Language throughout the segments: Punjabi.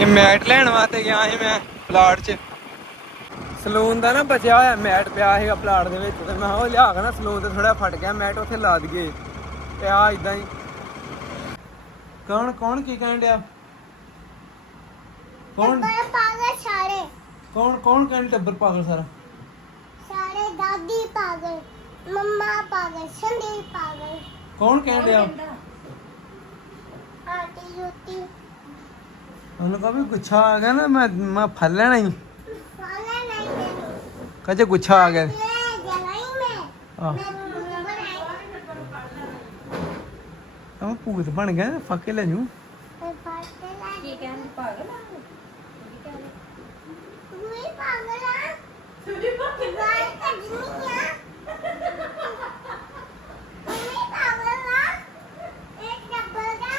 ਇਹ ਮੈਟ ਲੈਣ ਵਾਸਤੇ ਗਿਆ ਸੀ ਮੈਂ ਪਲਾਟ 'ਚ। ਸਲੂਨ ਦਾ ਨਾ ਬਚਿਆ ਹੋਇਆ ਮੈਟ ਪਿਆ ਸੀਗਾ ਪਲਾਟ ਦੇ ਵਿੱਚ ਤੇ ਮੈਂ ਉਹ ਲਿਆ ਕੇ ਨਾ ਸਲੂਨ ਤੇ ਥੋੜਾ ਫਟ ਗਿਆ ਮੈਟ ਉੱਥੇ ਲਾ ਦਈਏ। ਤੇ ਆ ਇਦਾਂ ਹੀ। ਕੌਣ ਕੌਣ ਕੀ ਕਹਿਣ ਡਿਆ? ਕੌਣ? ਟੱਬਰ ਪਾਗਲ ਸਾਰੇ। ਕੌਣ ਕੌਣ ਕਹਿਣ ਟੱਬਰ ਪਾਗਲ ਸਾਰਾ? ਸਾਰੇ ਦਾਦੀ ਪਾਗਲ ਮੰਮਾ ਪਾਗਲ ਸੰਦੀਪ ਪਾਗਲ। ਕੌਣ ਕਹਿਣ ਡਿਆ? ਆਟੀ ਜੋਤੀ ਉਹਨੂੰ ਕਹਾਂ ਵੀ ਗੁੱਛਾ ਆ ਗਿਆ ਨਾ, ਮੈਂ ਮੈਂ ਫੜ ਲੈਣਾ ਹੀ। ਫਾਲਾ ਨਹੀਂ ਮੈਨੂੰ ਕਹੇ ਗੁੱਛਾ ਆ ਗਿਆ। ਲੈ ਜਲਾਈ ਮੈਂ ਆ ਮੈਂ ਤੁਹਾਨੂੰ ਬਣਾਈ ਮੈਂ ਭੂਤ ਬਣ ਗਿਆ ਫੱਕੇ ਲੈ ਜੂ ਤੇ ਫਾਟੇ ਲੈ ਕੀ ਕਹਿੰਦੇ ਪਾਗਲ ਆ ਤੂੰ ਹੀ ਪਾਗਲ ਆ ਤੂੰ ਵੀ ਪਾਗਲ ਗਾਲ ਕੱਢਣੀ ਆ ਤੂੰ ਹੀ ਪਾਗਲ ਆ ਇੱਕ ਟੱਬਰ ਦਾ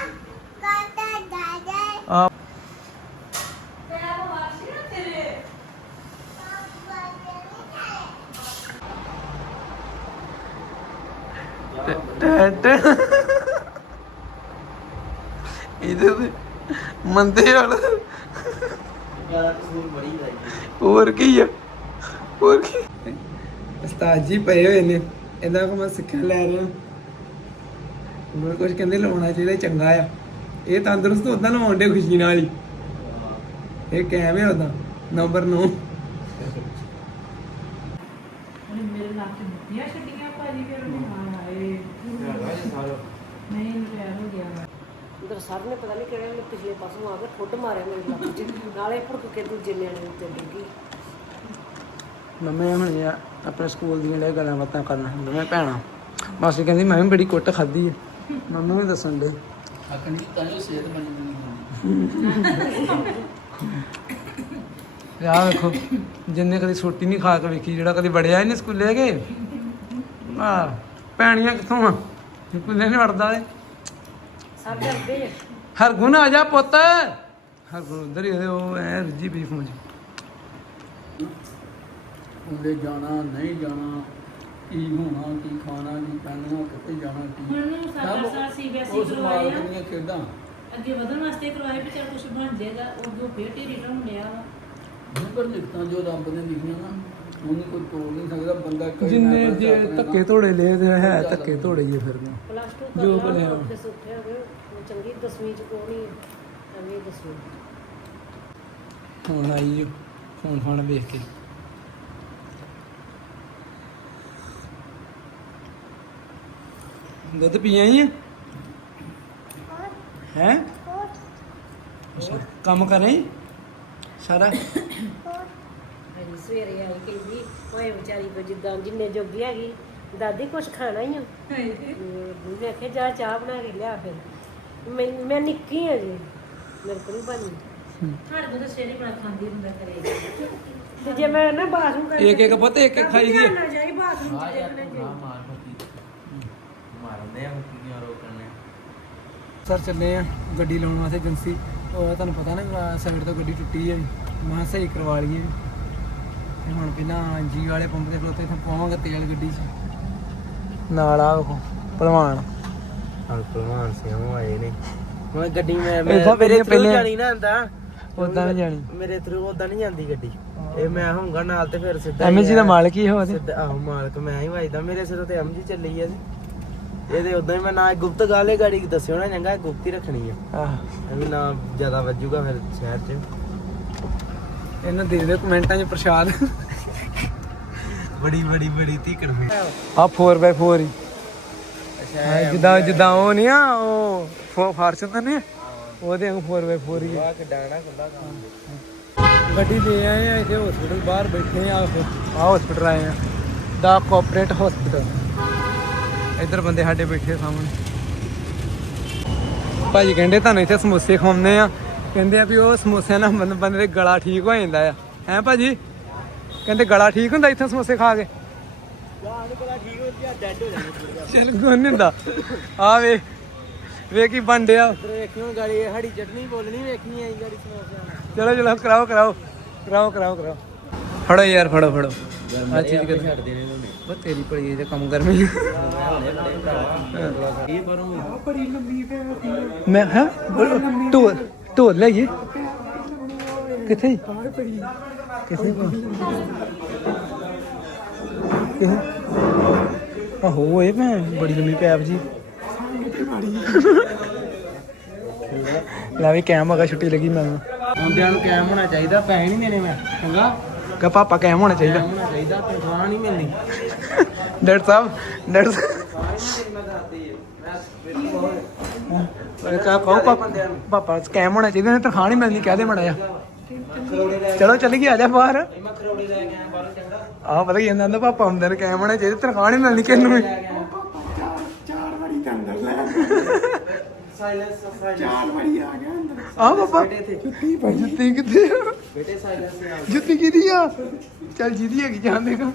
ਕਾਟਾ ਦਾਦਾ ਆ ਟੈਟ ਇਹਦੇ ਤੇ ਮੰਦੇ ਵਾਲਾ ਹੋਰ ਕੀ ਆ? ਹੋਰ ਕੀ? ਉਸਤਾਦ ਜੀ ਪਏ ਹੋਏ ਨੇ। ਇਹਦਾ ਕੋ ਮੈਂ ਸਿੱਖਿਆ ਲੈ ਰਿਹਾ। ਉਹਨਾਂ ਕੁਝ ਕਹਿੰਦੇ ਲਾਉਣਾ ਚਾਹੀਦਾ ਚੰਗਾ ਆ। ਇਹ ਤੰਦਰੁਸਤ ਉਦਾਂ ਲਵਾਉਂਦੇ ਖੁਸ਼ੀ ਨਾਲ ਹੀ। ਇਹ ਕਾਇਮ ਹੈ ਉਦਾਂ ਨੰਬਰ 9 ਉਹਨੇ ਮੇਰੇ ਨਾਲ ਤੇ ਮੁੱਤੀਆਂ ਛੱਡੀਆਂ ਭਾਜੀ ਫਿਰ ਉਹਨੇ ਹਾਂ। ਆਏ। ਨਹੀਂ ਰਿਆ ਹੋ ਗਿਆ ਉਧਰ ਸਰ ਨੇ ਪਤਾ ਨਹੀਂ ਕਿਹੜੇ ਨੇ ਪਿਛਲੇ ਪਾਸੋਂ ਆ ਕੇ ਠੁੱਡ ਮਾਰਿਆ ਮੇਰੇ ਲੱਕ 'ਚ ਨਾਲੇ ਭੁੜਕ ਕੇ ਦੂਜੇ ਨਿਆਣੇ ਉੱਤੇ ਡਿੱਗੀ ਮੰਮੀ ਹੁਣ ਯਾ ਆਪਣੇ ਸਕੂਲ ਦੀਆਂ ਲੈ ਗੱਲਾਂ ਬਾਤਾਂ ਕਰਨਾ ਦੋਵੇਂ ਭੈਣਾਂ ਮਾਸੀ ਕਹਿੰਦੀ ਮੈਂ ਵੀ ਬੜੀ ਕੁੱਟ ਖਾਧੀ ਹੈ ਮੰਮੀ ਨੂੰ ਦੱਸਣ ਦੇ। ਆਖਣੀ ਤਾਂ ਜੋ ਸਿਹਤ ਬਣੀ ਨਹੀਂ ਹੁੰਦੀ। ਆ ਵੇਖੋ ਜਿੰਨੇ ਕਦੀ ਛੋਟੀ ਨਹੀਂ ਖਾ ਕੇ ਵੇਖੀ ਜਿਹੜਾ ਕਦੀ ਵੜਿਆ ਹੀ ਨਹੀਂ ਸਕੂਲੇ ਗਏ ਆ ਭੈਣੀਆਂ ਕਿੱਥੋਂ ਆ? ਸਕੂਲੇ ਨਹੀਂ ਵੜਦਾ ਏ ਸਭ ਡਰਦੇ ਆ। ਹਰਗੁਣ ਆ ਜਾ ਪੁੱਤ। ਹਰਗੁਣ ਉਧਰ ਹੀ ਹੋਏ, ਉਹ ਐ ਰੁੱਜੀ ਪਈ ਫੋਨ ਉਹਦੇ ਜਾਣਾ ਨਹੀਂ ਜਾਣਾ ਕੀ ਹੋਣਾ ਕੀ ਖਾਣਾ ਕੀ ਪਹਿਨਣਾ ਕਿੱਥੇ ਜਾਣਾ ਕੀ। ਹੁਣ ਨੂੰ ਸਾਡਾ ਸਭ ਸਾਲ ਸੀਬੀਐਸਈ ਉਸ ਕਰਵਾਏ ਮਾਲਕ ਆ ਦੀਆਂ ਖੇਡਾਂ। ਅੱਗੇ ਵਧਣ ਵਾਸਤੇ ਕਰਵਾਏ ਵੀ ਚਲ ਕੁਝ ਬਣ ਜਾਏਗਾ ਉਹ ਜੋ ਫੇਰ ਢੇਰੀ ਵਾ। ਨੰਬਰ ਲਿਖਤਾਂ ਜੋ ਰੱਬ ਨੇ ਲਿਖੀਆਂ ਨਾ ਉਹਨੂੰ ਕੋਈ ਤੋੜ ਨਹੀਂ ਸਕਦਾ ਬੰਦਾ ਕਈ ਜਿੰਨੇ ਜੇ ਧੱਕੇ ਧੋੜੇ ਲਏ ਤੇ ਹੈ ਧੱਕੇ ਧੋੜੇ ਹੀ ਆ ਫਿਰ ਮੈਂ ਪਲੱਸ 2 ਜੋ ਬਣਿਆ। ਲਿਆ ਉੱਥੇ ਸੁੱਥੇ ਹੋ ਗਏ ਉਹ ਚੰਗੀ 10ਵੀਂ ਚ ਕੋਣੀ ਐਵੇਂ ਦਸਵੀਂ ਹੁਣ ਆਈ ਓ, ਫੋਨ ਫਾਨ ਵੇਖ ਕੇ। ਦੁੱਧ ਪੀ ਆਈ ਹੈ? ਹੈ ਕੰਮ ਕਰ ਰਹੀ ਸਾਰਾ? ਹਾਂਜੀ ਸਵੇਰੇ ਆਈ ਕਹਿੰਦੀ ਓਏ ਵਿਚਾਰੀ ਕੋ ਜਿੱਦਾਂ ਜਿੰਨੇ ਜੋਗੀ ਹੈਗੀ ਦਾਦੀ ਕੁਛ ਖਾਣਾ ਹੀ ਆ। ਮੈਂ ਆਖਿਆ ਜਾ ਚਾਹ ਬਣਾ ਕੇ ਲਿਆ ਫਿਰ। ਮੈਂ ਮੈਂ ਨਿੱਕੀ ਆ ਜੀ ਮੇਰੇ ਕੋਲ ਨਹੀਂ ਸਾਡੇ ਕੋਲ ਤਾਂ ਸਵੇਰੇ ਬੜਾ ਖਾਂਦੀ ਹੁੰਦਾ ਕਰੇਗਾ ਤੇ ਜੇ ਮੈਂ ਨਾ ਬਾਥਰੂਮ ਕਰ ਇੱਕ ਇੱਕ ਪੁੱਤ ਇੱਕ ਇੱਕ ਖਾਈ ਦੀ ਨਾ ਜਾਈ ਬਾਥਰੂਮ ਚ ਦੇਖਣਾ ਜਾਈ। ਮਾਰਦੇ ਆ ਮੁੱਕੀਆਂ ਰੋਕਣੇ ਸਰ ਚੱਲੇ ਆ ਗੱਡੀ ਲਾਉਣ ਵਾਸਤੇ ਏਜੰਸੀ। ਉਹ ਤੁਹਾਨੂੰ ਪਤਾ ਨਾ ਸਾਈਡ ਤੋਂ ਗੱਡੀ ਟੁੱਟੀ ਹੈ ਮੈਂ ਸਹੀ ਕਰਵਾ ਲਈਏ। ਤੇ ਹੁਣ ਪਹਿਲਾਂ ਜੀ ਵਾਲੇ ਪੰਪ ਤੇ ਖਲੋਤੇ ਇੱਥੇ ਪਾਵਾਂਗੇ ਤੇਲ ਗੱਡੀ 'ਚ। ਨਾਲ ਆ ਵੇਖੋ ਭਲਵਾਨ ਹਾਂ ਸਿੰਘ ਉਹ ਆਏ ਨੇ। ਹੁਣ ਗੱਡੀ ਮੈਂ ਮੇਰੇ ਪਹਿਲੇ- ਜਾਣੀ ਨਾ ਹੁੰਦਾ। ਉਦਾਂ ਨਹੀਂ ਜਾਣੀ। ਮੇਰੇ ਥਰੂ ਉਦਾਂ ਨਹੀਂ ਜਾਂਦੀ ਗੱਡੀ। ਇਹ ਮੈਂ ਹੋਊਂਗਾ ਨਾਲ ਤੇ ਫਿਰ ਸਿੱਧਾ ਐਮਜੀ ਦਾ। ਮਾਲਕ ਹੀ ਹੋ ਤੇ। ਸਿੱਧਾ ਆਹੋ ਮਾਲਕ ਮੈਂ ਹੀ ਵੱਜਦਾ। ਮੇਰੇ ਸਿਰੋਂ ਤੇ ਐਮਜੀ ਚੱਲੀ ਆ ਜੀ। ਇਹਦੇ ਉਦਾਂ ਹੀ ਮੈਂ ਨਾ ਗੁਪਤ ਗਾਲੇ ਗਾੜੀ ਦੱਸਿਓ ਨਾ ਚੰਗਾ ਗੁਪਤ ਰੱਖਣੀ ਆ। ਆਹ। ਐਵੇਂ ਨਾ ਜ਼ਿਆਦਾ ਵੱਜੂਗਾ ਫਿਰ ਸ਼ਹਿਰ 'ਚ। ਇਹਨਾਂ ਦੇ ਦੇ ਕਮੈਂਟਾਂ 'ਚ ਪ੍ਰਸ਼ਾਦ। ਬੜੀ ਬੜੀ ਬੜੀ ਧੀਕਣ ਹੋਈ। ਆ 4x4 ਹੀ। ਹਾਂ, ਜਿੱਦਾਂ ਜਿੱਦਾਂ ਉਹ ਨਹੀਂ ਆ ਉਹ ਫੋ- ਫਾਰਚੂਨਰ ਨੇ ਉਹਦੇ ਵਾਂਗ 4x4 ਹੀ ਆ। ਵਾਹ ਕਿਡਾਣਾ ਖੁੱਲਾ ਕੰਮ। ਗੱਡੀ ਲੈ ਆਏ ਆ ਇੱਥੇ ਹਸਪੀਟਲ ਬਾਹਰ ਬੈਠੇ ਆ ਆ ਹਸਪੀਟਲ ਆਏ ਆ। ਦਾ ਕੋਆਪਰੇਟ ਹਸਪੀਟਲ ਇੱਧਰ ਬੰਦੇ ਸਾਡੇ ਬੈਠੇ ਸਾਹਮਣੇ। ਭਾਜੀ ਕਹਿੰਦੇ ਤੁਹਾਨੂੰ ਇੱਥੇ ਸਮੋਸੇ ਖਵਾਉਂਦੇ ਆ ਕਹਿੰਦੇ ਆ ਵੀ ਉਹ ਸਮੋਸਿਆਂ ਨਾਲ ਬੰਦ- ਦੇ ਗਲਾ ਠੀਕ ਹੋ ਜਾਂਦਾ ਆ। ਹੈ ਭਾਜੀ? ਕਹਿੰਦੇ ਗਲਾ ਠੀਕ ਹੁੰਦਾ ਇੱਥੇ ਸਮੋਸੇ ਖਾ ਕੇ? ਚਲ ਨਹੀਂ ਹੁੰਦਾ। ਆ ਵੇ ਵੇ ਕੀ ਬਣ ਡਿਆ ਵੇਖਿਓ ਗਾੜੀ ਹੜੀ ਚਟਨੀ ਬੋਲਣੀ ਵੇਖਣੀ ਆਈ ਗਾੜੀ ਸਮੋਸਿਆਂ ਨਾਲ। ਚਲੋ ਚਲੋ ਕਰਾਓ ਕਰਾਓ ਕਰਾਓ ਕਰਾਓ ਕਰਾਓ। ਫੜੋ ਯਾਰ ਫੜੋ ਫੜੋ। ਆ ਚੀਜ਼ ਕਰ ਛੱਡ ਦੇਣੇ ਉਹਨੇ। ਬਸ ਤੇਰੀ ਪੜੀ ਜੇ ਕੰਮ ਕਰਮੀ ਇਹ ਪਰੋਂ ਮੈਂ ਹਾਂ? ਢੋਲ ਢੋਲ ਲੈ ਗਏ ਕਿੱਥੇ? ਕਿੱਥੇ? ਕਿੱਥੇ? ਆਹੋ ਇਹ ਮੈਂ ਬੜੀ ਲੰਮੀ ਪੈਪ ਜੀ। ਲੈ ਵੀ ਕੈਮ ਅਗਾ ਛੁੱਟੀ ਲੱਗੀ ਮੈਂ ਮੁੰਡਿਆਂ ਨੂੰ ਕਾਇਮ ਹੋਣਾ ਚਾਹੀਦਾ ਪੈਸੇ ਨਹੀਂ ਦੇਣੇ ਮੈਂ ਚੰਗਾ? ਕਹ ਪਾਪਾ ਕੈਮ ਹੋਣਾ ਚਾਹੀਦਾ। ਹੋਣਾ ਚਾਹੀਦਾ ਤਨਖਾਹ ਨਹੀਂ ਮਿਲਣੀ। ਡਾਕਟਰ ਸਾਹਿਬ ਡਾਕਟਰ ਸਾਹਿਬ। ਉਹ ਕਹ ਪਾਓ ਪਾਪਾ ਪਾਪਾ ਸਕੈਮ ਹੋਣਾ ਚਾਹੀਦਾ ਨਹੀਂ ਤਨਖਾਹ ਨਹੀਂ ਮਿਲਣੀ ਕਹਦੇ ਮੜਾ ਲੈ ਚਲੋ ਚੱਲ ਗਈ ਆ ਜਾ ਬਾਹਰ। ਕੇ ਮੈਂ ਕਰੋੜੇ ਲੈ ਕੇ ਆਇਆ ਬਾਹਰੋਂ ਚੰਗਾ। ਆਹ ਪਤਾ ਕੀ ਕਹਿੰਦਾ ਪਾਪਾ ਹੁੰਦੇ ਨੇ ਕੈਮ ਹੋਣਾ ਚਾਹੀਦਾ ਤਨਖਾਹ ਨਹੀਂ ਮਿਲਣੀ ਕਿਹਨੂੰ ਵੀ। ਸਾਇਲੈਂਸ ਸਾਇਲੈਂਸ ਆਹ ਪਾਪਾ ਜੁੱਤੀ ਭਾਈ ਜੁੱਤੀ ਕਿੱਥੇ ਆ? ਬੇਟੇ ਸਾਇਲੈਂਸ ਤੇ ਆ ਜੁੱਤੀ ਕਿਹਦੀ ਆ? ਚੱਲ ਜਿਹਦੀ ਹੈਗੀ ਜਾਣ ਦੇਗਾ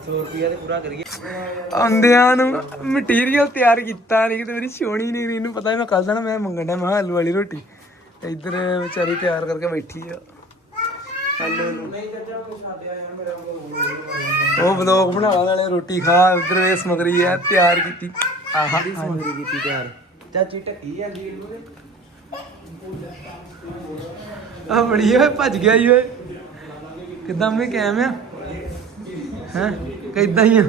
100 ਰੁਪਿਆ ਤੇ ਪੂਰਾ ਕਰੀਏ। ਆਉਂਦਿਆਂ ਨੂੰ ਮਟੀਰੀਅਲ ਤਿਆਰ ਕੀਤਾ ਨਹੀਂ ਤੇ ਮੇਰੀ ਛੋਣੀ ਨਹੀਂ ਇਹਨੂੰ ਪਤਾ ਮੈਂ ਕੱਲ ਦਾ ਨਾ ਮੈਂ ਮੰਗਣ ਡਿਆ ਮੈਂ ਕਿਹਾ ਆਲੂ ਵਾਲੀ ਰੋਟੀ। ਤੇ ਇੱਧਰ ਵਿਚਾਰੀ ਤਿਆਰ ਕਰਕੇ ਬੈਠੀ ਆ। ਆਲੂ ਨੂੰ। ਨਹੀਂ ਚਾਚਾ ਉਹ ਛੱਡਿਆ ਯਾਰ ਮੇਰਾ ਉਹ ਬਲੌਗ ਬਣਾਉਣ ਵਾਲੇ ਰੋਟੀ ਖਾ ਉਧਰ ਇਹ ਸਮਗਰੀ ਆ ਤਿਆਰ ਕੀਤੀ। ਆਹਾ ਸਮਗਰੀ ਕੀਤੀ ਤਿਆਰ। ਚਾਚੀ ਟੱਕੀ ਆ ਲੀਡ ਨੂੰ। ਆ ਬੜੀ ਓਏ ਭੱਜ ਗਿਆ ਈ ਓਏ। ਕਿਦਾਂ ਮੈਂ ਕੈਮ ਆ? ਹੈ? ਕਿਦਾਂ ਹੀ ਆ?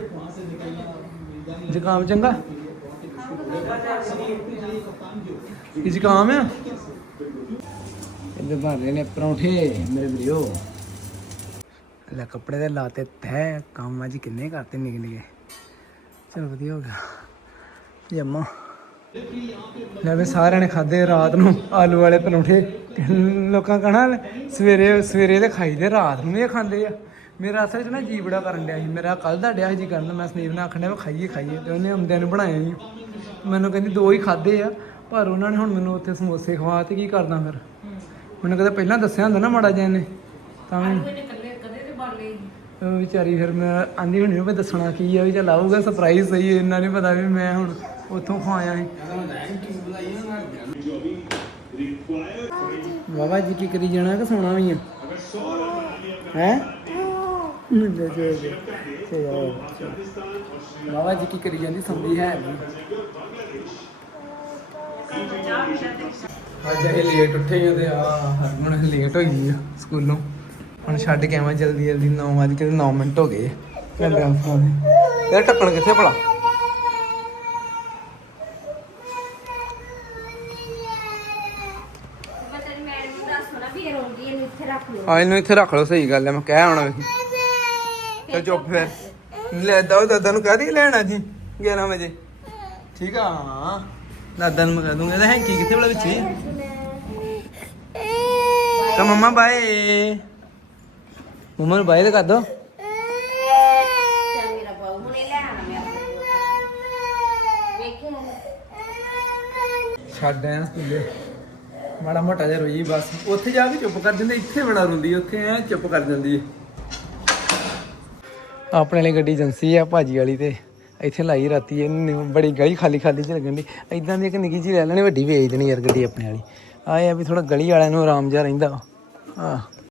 ਜ਼ੁਕਾਮ ਚੰਗਾ? ਕੀ ਜ਼ੁਕਾਮ ਆ? ਇਹਦੇ ਬਣ ਰਹੇ ਨੇ ਪਰੌਂਠੇ ਮੇਰੇ ਵੀਡੀਓ ਲੈ ਕੱਪੜੇ ਦੇ ਲਾਤੇ ਤੈ ਕੰਮ ਅੱਜ ਕਿੰਨੇ ਕਰਤੇ ਨਿਕ ਨਿਕੇ। ਚਲ ਵਧੀਆ ਹੋ ਗਿਆ। ਜੰਮਾ। ਲੈ ਵੀ ਸਾਰਿਆਂ ਨੇ ਖਾਦੇ ਰਾਤ ਨੂੰ ਆਲੂ ਵਾਲੇ ਪਰੌਂਠੇ। ਲੋਕਾਂ ਕਹਣਾ ਸਵੇਰੇ ਸਵੇਰੇ ਦੇ ਖਾਈਦੇ ਰਾਤ ਨੂੰ ਵੀ ਇਹ ਖਾਂਦੇ ਆ। ਮੇਰਾ ਅਸਲ 'ਚ ਨਾ ਜੀ ਬੜਾ ਕਰਨ ਡਿਆ ਸੀ। ਮੇਰਾ ਕੱਲ ਦਾ ਡਿਆ ਸੀ ਜੀ ਕਰਨ ਮੈਂ ਸਨੀਪ ਨਾਲ ਆਖਣ ਡਿਆ ਖਾਈਏ ਖਾਈਏ ਤੇ ਉਹਨੇ ਆਉਂਦਿਆਂ ਨੂੰ ਬਣਾਇਆ ਸੀ। ਮੈਨੂੰ ਕਹਿੰਦੀ ਦੋ ਹੀ ਖਾਦੇ ਆ ਪਰ ਉਹਨਾਂ ਨੇ ਹੁਣ ਮੈਨੂੰ ਉੱਥੇ ਸਮੋਸੇ ਖਵਾ ਤੇ ਕੀ ਕਰਦਾ ਫਿਰ? ਮੈਨੂੰ ਕਹਿੰਦਾ ਪਹਿਲਾਂ ਦੱਸਿਆ ਹੁੰਦਾ ਨਾ ਮਾੜਾ ਜਿਹਾ ਇਹਨੇ ਤਾਂ ਤੇ ਉਹ ਵਿਚਾਰੀ ਫਿਰ ਮੈਂ ਆਂਦੀ ਹੁਣੀ ਵੀ ਦੱਸਣਾ ਕੀ ਆ ਵੀ ਚੱਲ ਆਊਗਾ ਸਰਪ੍ਰਾਈਜ਼ ਸਹੀ ਇੰਨਾ ਨਹੀਂ ਪਤਾ ਵੀ ਮੈਂ ਹੁਣ ਉੱਥੋਂ ਖਵਾਇਆ ਸੀ ਬਾਬਾ ਜੀ ਕੀ ਕਰੀ ਜਾਣਾ ਕਿ ਸੋਣਾ ਵੀ ਆ? ਹੈ? ਬਾਬਾ ਜੀ ਕੀ ਕਰੀ ਜਾਂਦੀ ਸੰਦੀ ਹੈ। ਅੱਜ ਇਹ ਲੇਟ ਉੱਠੇ ਆ ਤੇ ਆ ਹਰਮਨ ਲੇਟ ਹੋਈ ਗਈ ਆ ਸਕੂਲੋਂ। ਹੁਣ ਛੱਡ ਕੇ ਆਵਾਂ ਜਲਦੀ ਜਲਦੀ 9 ਵਜੇ ਕੇ 9 ਮਿੰਟ ਹੋ ਗਏ ਫੋਨ ਤੇਰਾ ਢੱਕਣ ਕਿੱਥੇ ਭਲਾ ਮੈਂ ਤੇਰੀ ਮੈਡਮ ਵੀ ਇਹ ਰੋਂਦੀ ਇਹਨੂੰ ਇੱਥੇ ਰੱਖ ਲਓ। ਆ ਇਹਨੂੰ ਇੱਥੇ ਰੱਖ ਲਓ ਸਹੀ ਗੱਲ ਹੈ ਮੈਂ ਕਹਿ ਆਉਣਾ ਵੇਖੀ ਤੇ ਚੁੱਪ ਫਿਰ। ਲੈ ਦੋ ਦਾਦਾ ਨੂੰ ਕਹਿ ਦੀ ਲੈਣਾ ਜੀ 11 ਵਜੇ। ਠੀਕ ਆ। ਹਾਂ ਦਾਦਾ ਨੂੰ ਮੈਂ ਕਹਿ ਦੂੰਗਾ ਇਹਦਾ ਹੈਂਕੀ ਕਿੱਥੇ ਭਲਾ ਵਿੱਚ ਤਾਂ ਮੰਮਾ ਬਾਏ। ਮੰਮਾ ਨੂੰ ਬਾਏ ਤਾਂ ਕਰ ਦੋ। ਚੱਲ ਛੱਡ ਆਇਆ ਸਕੂਲੇ। ਮਾੜਾ ਮੋਟਾ ਜਿਹਾ ਰੋਈ ਬਸ। ਉੱਥੇ ਜਾ ਕੇ ਚੁੱਪ ਕਰ ਜਾਂਦੇ, ਇੱਥੇ ਬੜਾ ਰੋਂਦੀ ਉੱਥੇ ਐ ਚੁੱਪ ਕਰ ਜਾਂਦੀ ਹੈ ਆਪਣੇ ਵਾਲੀ ਗੱਡੀ ਏਜੰਸੀ ਆ ਭਾਜੀ ਵਾਲੀ ਤੇ। ਇੱਥੇ ਲਾਈ ਰਾਤੀ ਇਹਨੂੰ ਬੜੀ ਗਲੀ ਖਾਲੀ ਖਾਲੀ ਚ ਲੱਗਣ ਦੀ ਇਦਾਂ ਦੀ ਇੱਕ ਨਿੱਕੀ ਜਿਹੀ ਲੈ ਲੈਣੀ, ਵੱਡੀ ਵੇਚ ਦੇਣੀ ਯਾਰ ਗੱਡੀ ਆਪਣੇ ਵਾਲੀ। ਆਏ ਆ ਵੀ ਥੋੜਾ ਗਲੀ ਵਾਲਿਆਂ ਨੂੰ ਆਰਾਮ ਜਿਹਾ ਰਹਿੰਦਾ। ਆ